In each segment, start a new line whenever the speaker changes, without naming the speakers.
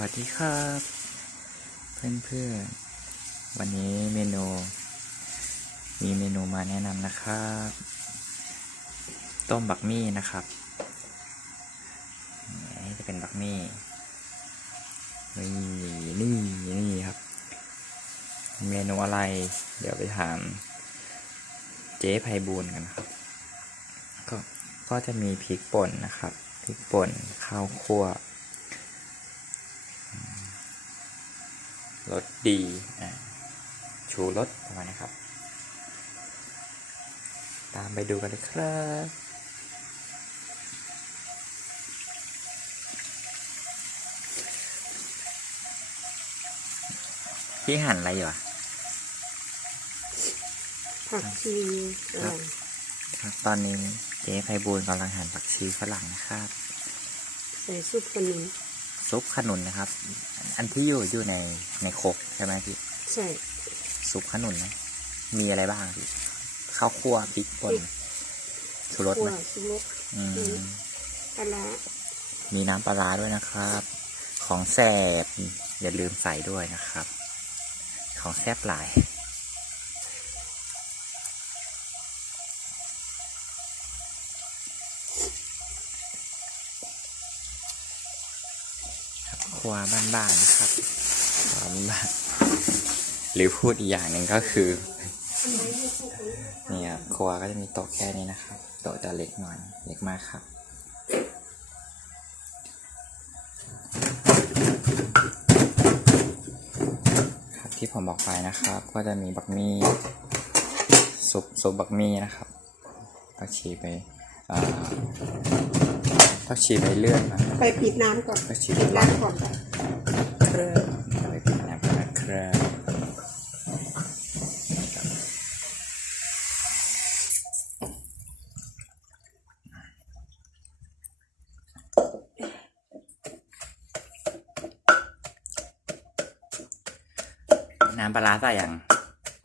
วัสดีครับ เพื่อนๆวันนี้เมนู มีเมนูมาแนะนำนะครับ ต้มบักมี่นะครับนี่จะเป็นบักมี่นี่นี่นี่ครับ เมนูอะไร เดี๋ยวไปถามเจ๊ไพบูลกันครับ ก็ก็จะมีพริกป่นนะครับพริกป่นข้าวคั่ว รสดีอ่าชูรสประมาณนี้ครับ ตามไปดูกันเลยครับพี่หั่นอะไรอยู่อะ
ผักชีอะไร
ครับตอนนี้เจ๊ไพบูลย์กำลังหั่นผักชีฝรั่งนะครับ
ใส่ซุปขนุน
ซุปขนุนนะครับ อันที่อยู่อยู่ในในโครกใช่ไหมพี่
ใส่
ซุปขนุนนะมีอะไรบ้างพี่ข้าวคั่วพริกป่นชูรส
ขั่
ไห
ว
ม
ซุปรส
อืม
ปลาร้า
มีน้ำปลาร้าด้วยนะครับ ของแสบอย่าลืมใส่ด้วยนะครับ ของแซบหลาย ครับครัวบ้านๆนะครับครัวบ้านหรือพูดอีกอย่างหนึ่งก็คือเนี่ยครัวก็จะมีโต๊ะแค่นี้นะครับโต๊ะจะเล็กหน่อยเล็กมากครับครับ ที่ผมบอกไปนะครับ ก็จะมีบักมี่ซุปซุปบักมี่นะครับผักชีไปอ่า ผักชีไปเลื่อนนะ
ไปปิดน้ำก่อน
ผักชี
ปิด
ไป
น้ำก่อน
เครื่องไปปิดน้ำกันนะครับน้ำปลาร้าใส่ยัง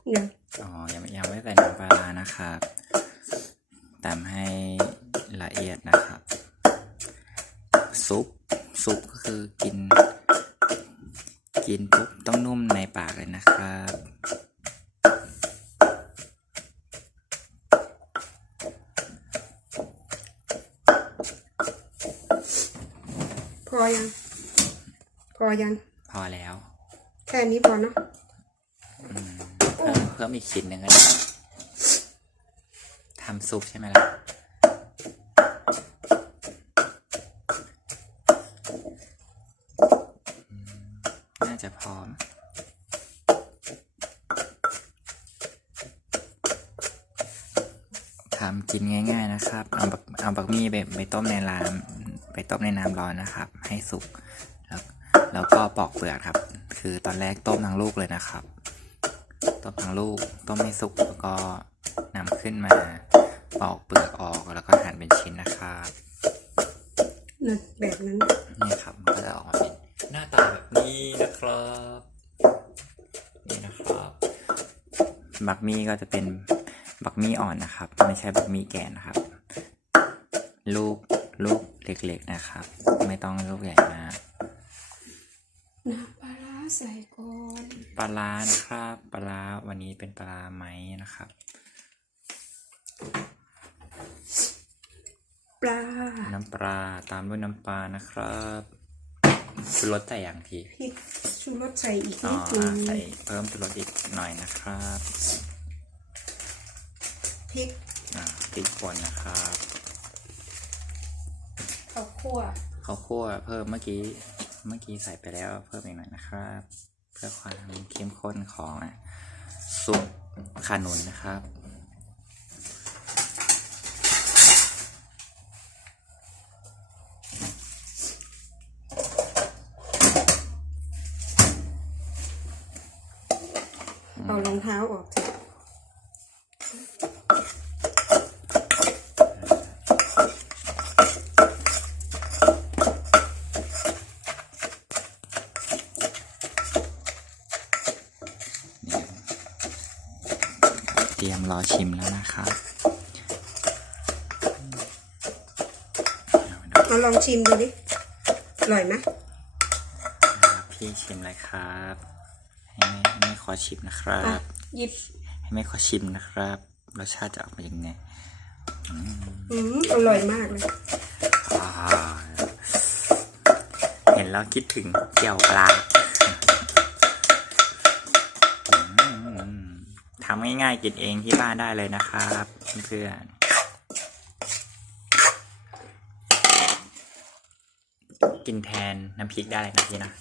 เนี่ย
อ๋อ ยังไม่ยังไม่ใส่น้ำปลาร้านะครับ ตามให้ละเอียดนะครับ ซุป ซุปก็คือกิน กินปุ๊บต้องนุ่มในปากเลยนะครับ
พอยัง พอยัง
พอแล้ว
แค่นี้พอเนาะ
เพิ่มเพิ่มอีกชิ้นหนึ่งก็ได้ทำซุปใช่ไหมล่ะ น่าจะพอมงทำกินง่าย ๆนะครับ เอาบักเอาบักมี่ไปไปต้มในน้ำไปต้มในน้ำร้อนนะครับ ให้สุก แล้วแล้วก็ปอกเปลือกครับ คือตอนแรกต้มทั้งลูกเลยนะครับ ต้มทั้งลูก ต้มให้สุกแล้วก็นำขึ้นมาปอกเปลือกออกแล้วก็หั่นเป็นชิ้นนะครับ
นะแบบนั้น
นี่ครับมันก็จะออกมาเป็น หน้าตาแบบนี้นะครับ นี่นะครับ บักมี่ก็จะเป็นบักมี่อ่อนนะครับ ไม่ใช่บักมี่แก่นะครับ ลูกลูกเล็กๆนะครับ ไม่ต้องลูกใหญ่มาก
น้ำปลาร้าใส่ก่อน
ปลาร้านะครับปลาร้าวันนี้เป็นปลาร้าไหมนะครับ
ปลา
น้ำปลาตามด้วยน้ำปลานะครับ ชูรสแต่อย่างที
พริกชูรสใส่อีก
อ๋
นิ
อ
ดนึง
ใส่เพิ่มชูรสอีกหน่อยนะครับ
พริก
อ่าพริกป่นนะครับ
ข้าวคั่ว
ข้าวคั่วเพิ่มเมื่อกี้เมื่อกี้ใส่ไปแล้วเพิ่มอีกหน่อยนะครับ เพื่อความเข้มข้นของอะซุปขานุนนะครับ
เอารองเท้าออกเถอะ
นี่เตรียมรอชิมแล้วนะครับ
เอาลองชิมดูดิ อร่อยไหม
พี่ชิมเลยครับ ให้แม่ให้แม่ข อชิมนะครั
อะ
บ
หยิบ
ให้แม่ขอชิมนะครับ รสชาติจะออกมายังไง
อืมอร่อยมากเลย
อ่าเห็นแล้วคิดถึงเกี่ยวปลาอืมทำง่ายๆกินเองที่บ้านได้เลยนะครับเพื่อนๆกินแทนน้ำพริกได้นะพี่นะ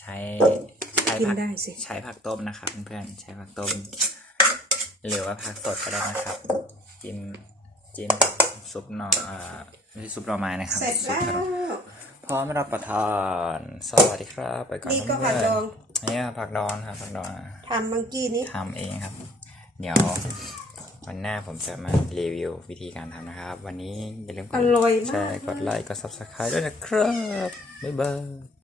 ใช้ใช้
กิน
ผัก
ได้สิ
ใช้ผักต้มนะครับเพื่อนๆใช้ผักต้มหรือว่าผักสดก็ได้นะครับ จิ้มจิ้มซุปหน่อเอ่อไม่ใช่ซุปหน่อไม้นะครับ
เสร็จ
ซุป
แล้ว
หน่อพร้อมรับประทานสวัสดีครับไปก่อน
นี่ก็
เพื่
ผั
อน
กดอง
ๆอันนี้ผักดองครับผักดอง
ทำมังกี้นี้
ทำเองครับ เดี๋ยววันหน้าผมจะมารีวิววิธีการทำนะครับ วันนี้อย่าลืมก
อ
ด
ร่อย
แช
มาก
ร์กดไลค์กด subscribe ด้วยนะครับบ๊ายบาย